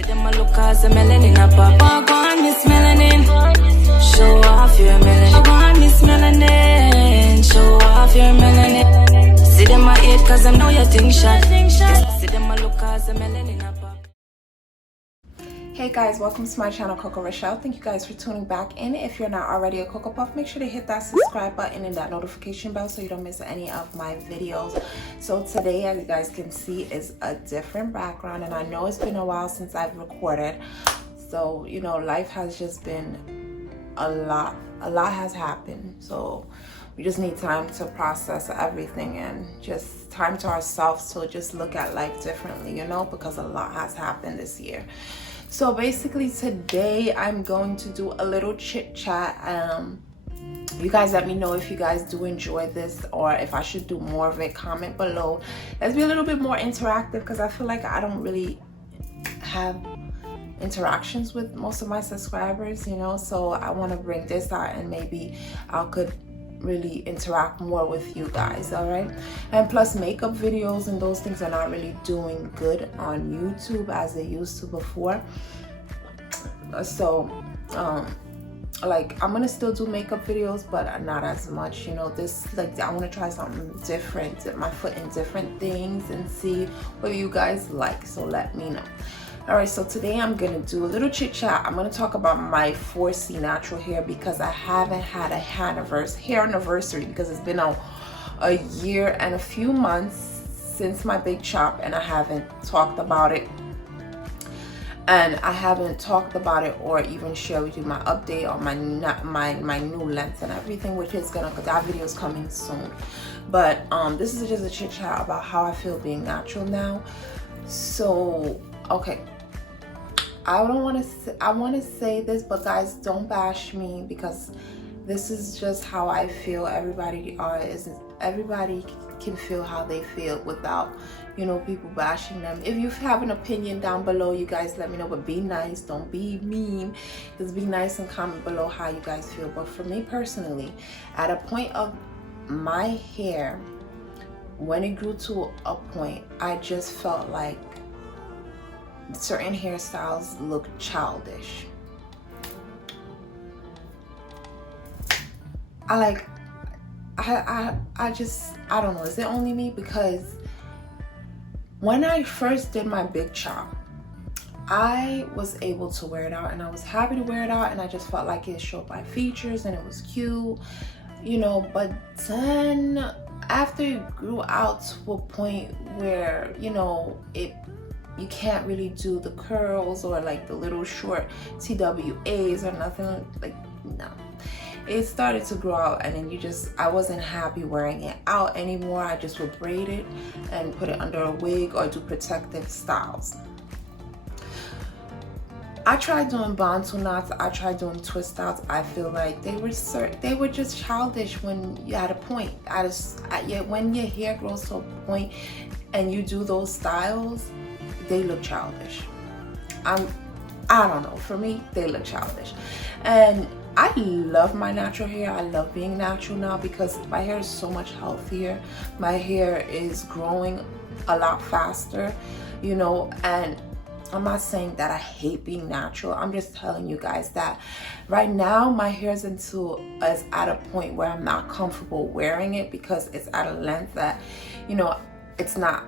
See them a look as a melanin a pop. Go on, Miss Melanin. Show off your melanin. Go on, Miss Melanin. Show off your melanin. See them a hate cause them know your thing shot. See them a look as a melanin a pop. Hey guys, welcome to my channel, Coco Rochelle. Thank you guys for tuning back in. If you're not already a Coco Puff, make sure to hit that subscribe button and that notification bell so you don't miss any of my videos. So today, as you guys can see, is a different background, and I know it's been a while since I've recorded. So, you know, life has just been a lot has happened. So we just need time to process everything and just time to ourselves to just look at life differently, you know, because a lot has happened this year. So basically today I'm going to do a little chit chat. You guys let me know if you guys do enjoy this or if I should do more of it. Comment below. Let's be a little bit more interactive because I feel like I don't really have interactions with most of my subscribers, you know, so I want to bring this out and maybe I could really interact more with you guys. All right, and plus makeup videos and those things are not really doing good on YouTube as they used to before. So like I'm gonna still do makeup videos but not as much, you know. This, like, I want to try something different, dip my foot in different things and see what you guys like, so let me know. All right, so today I'm gonna do a little chit chat. I'm gonna talk about my 4C natural hair because I haven't had a hair anniversary because it's been a year and a few months since my big chop, and I haven't talked about it. And I haven't talked about it or even share with you my update on my new length and everything, which is gonna, that video is coming soon. But this is just a chit chat about how I feel being natural now. So okay, I want to say this, but guys, don't bash me because this is just how I feel. Everybody can feel how they feel without, you know, people bashing them. If you have an opinion down below, you guys let me know, but be nice, don't be mean. Just be nice and comment below how you guys feel. But for me personally, at a point of my hair, when it grew to a point, I just felt like certain hairstyles look childish. I don't know, is it only me? Because when I first did my big chop, I was able to wear it out and I was happy to wear it out, and I just felt like it showed my features and it was cute, you know. But then after it grew out to a point where, you know, you can't really do the curls or like the little short TWAs or nothing, like, no. It started to grow out, and then I wasn't happy wearing it out anymore. I just would braid it and put it under a wig or do protective styles. I tried doing bantu knots, I tried doing twist outs. I feel like they were just childish when you at a point. When your hair grows to a point and you do those styles, they look childish. I don't know, for me they look childish. And I love my natural hair. I love being natural now because my hair is so much healthier. My hair is growing a lot faster, you know. And I'm not saying that I hate being natural. I'm just telling you guys that right now my hair is at a point where I'm not comfortable wearing it because it's at a length that, you know, it's not.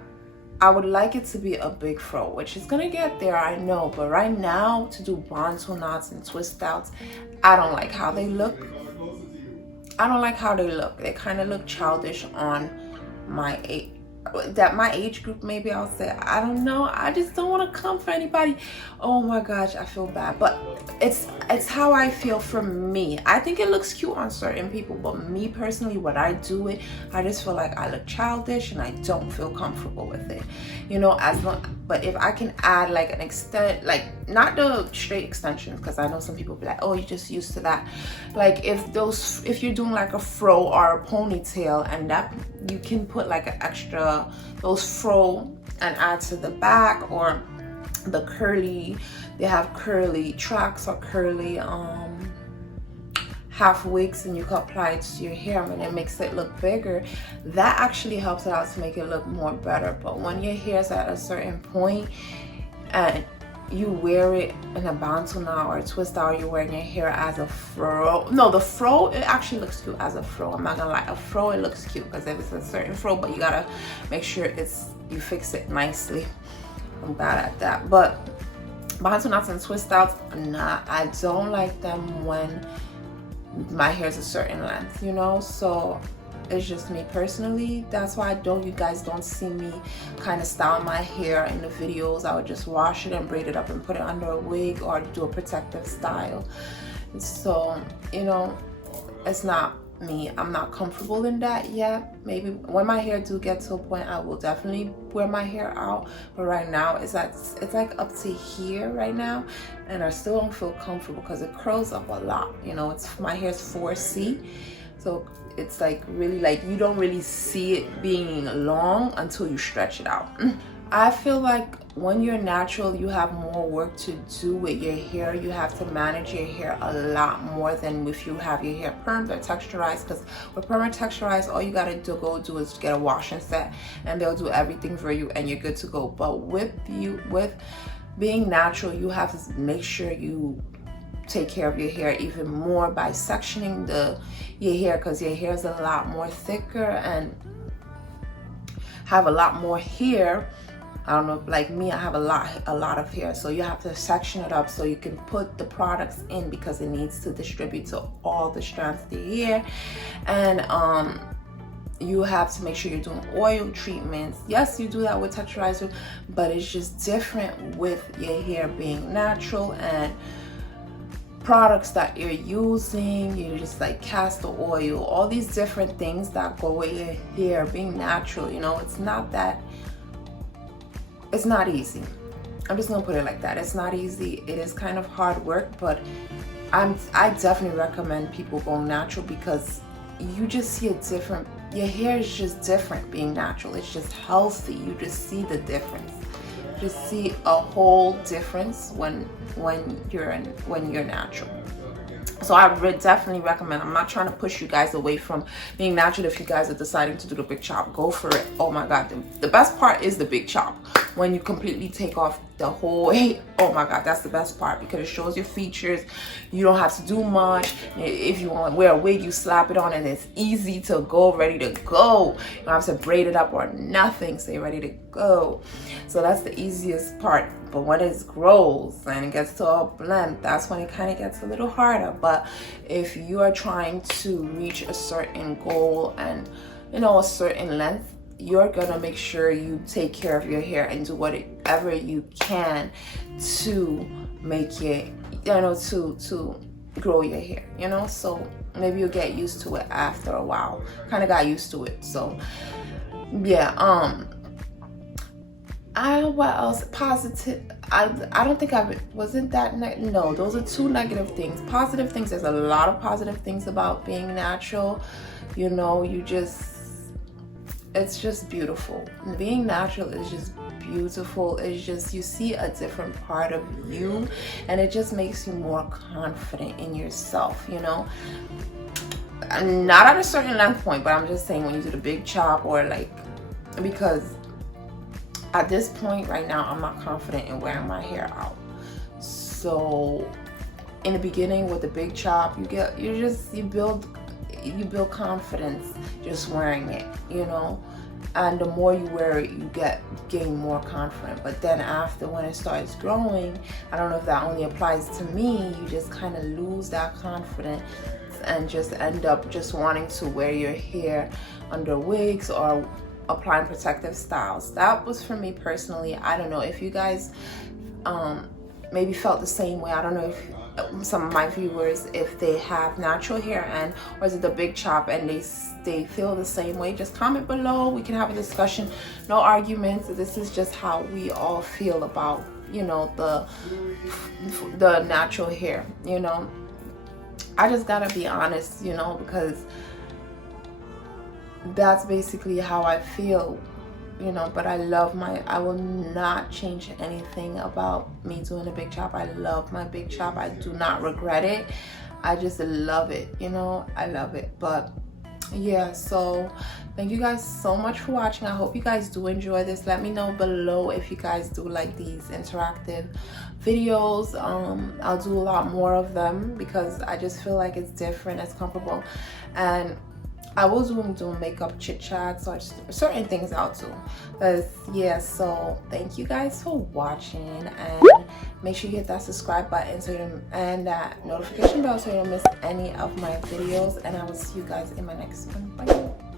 I would like it to be a big fro, which is gonna get there, I know. But right now, to do bantu knots and twist outs, I don't like how they look. I don't like how they look. They kind of look childish on my age group, maybe I'll say. I don't know. I just don't want to come for anybody. Oh my gosh, I feel bad. But it's how I feel for me. I think it looks cute on certain people, but me personally, when I do it, I just feel like I look childish and I don't feel comfortable with it, you know. But if I can add like an extent, like not the straight extensions, because I know some people be like, oh, you're just used to that. Like if you're doing like a fro or a ponytail, and that you can put like an extra those fro and add to the back, or the curly, they have curly tracks or curly half wigs, and you can apply it to your hair and it makes it look bigger. That actually helps it out to make it look more better. But when your hair's at a certain point and you wear it in a bantu knot or a twist out, or you're wearing your hair as a fro. No, the fro, it actually looks cute as a fro. I'm not gonna lie, a fro, it looks cute because if it's a certain fro, but you gotta make sure you fix it nicely. I'm bad at that. But bantu knots and twist outs, nah, I don't like them when my hair is a certain length, you know. So it's just me personally. That's why you guys don't see me kind of style my hair in the videos. I would just wash it and braid it up and put it under a wig or do a protective style. So, you know, it's not me. I'm not comfortable in that yet. Maybe when my hair do get to a point, I will definitely wear my hair out. But right now it's like up to here right now, and I still don't feel comfortable because it curls up a lot. You know, my hair's 4C, so it's like really, like, you don't really see it being long until you stretch it out. I feel like when you're natural, you have more work to do with your hair. You have to manage your hair a lot more than if you have your hair permed or texturized, because with perm or texturized, all you gotta go do is get a wash and set, and they'll do everything for you and you're good to go. But with being natural, you have to make sure you take care of your hair even more by sectioning your hair, because your hair is a lot more thicker and have a lot more hair. I don't know, like me, I have a lot of hair, so you have to section it up so you can put the products in, because it needs to distribute to all the strands of the hair. And you have to make sure you're doing oil treatments. Yes, you do that with texturizer, but it's just different with your hair being natural, and products that you're using, you just like castor oil, all these different things that go with your hair being natural. You know, it's not easy. I'm just gonna put it like that. It's not easy. It is kind of hard work, but I definitely recommend people going natural, because you just see a different, your hair is just different being natural. It's just healthy. You just see the difference. Just see a whole difference when you're natural. So I would definitely recommend. I'm not trying to push you guys away from being natural. If you guys are deciding to do the big chop, go for it. Oh my god, the best part is the big chop, when you completely take off the whole hair. Oh my god, that's the best part, because it shows your features. You don't have to do much. If you want to wear a wig, you slap it on and it's easy to go, ready to go. You don't have to braid it up or nothing, so you're ready to go. So that's the easiest part. But when it grows and it gets to a blend, that's when it kind of gets a little harder. But if you are trying to reach a certain goal and, you know, a certain length, you're gonna make sure you take care of your hair and do whatever you can to make it, you know, to grow your hair, you know. So maybe you'll get used to it after a while. Kind of got used to it. So yeah, what else? Positive. I don't think wasn't that no, those are two negative things. Positive things, there's a lot of positive things about being natural. You know, it's just beautiful. Being natural is just beautiful. It's just, you see a different part of you, and it just makes you more confident in yourself, you know. Not at a certain length point, but I'm just saying when you do the big chop, or like, because at this point right now, I'm not confident in wearing my hair out. So in the beginning with the big chop, you build confidence just wearing it, you know. And the more you wear it, you gain more confident. But then after, when it starts growing, I don't know if that only applies to me, you just kind of lose that confidence and just end up just wanting to wear your hair under wigs or applying protective styles. That was for me personally. I don't know if you guys maybe felt the same way. I don't know if some of my viewers, if they have natural hair or is it the big chop and they feel the same way. Just comment below. We can have a discussion. No arguments. This is just how we all feel about, you know, the natural hair, you know. I just gotta be honest, you know, because that's basically how I feel, you know. But I will not change anything about me doing a big chop. I love my big chop. I do not regret it. I just love it, you know. I love it. But yeah, so thank you guys so much for watching. I hope you guys do enjoy this. Let me know below if you guys do like these interactive videos. I'll do a lot more of them because I just feel like it's different, it's comfortable, and I will do makeup chit chats or certain things out too. Because yeah, so thank you guys for watching, and make sure you hit that subscribe button and that notification bell so you don't miss any of my videos, and I will see you guys in my next one. Bye.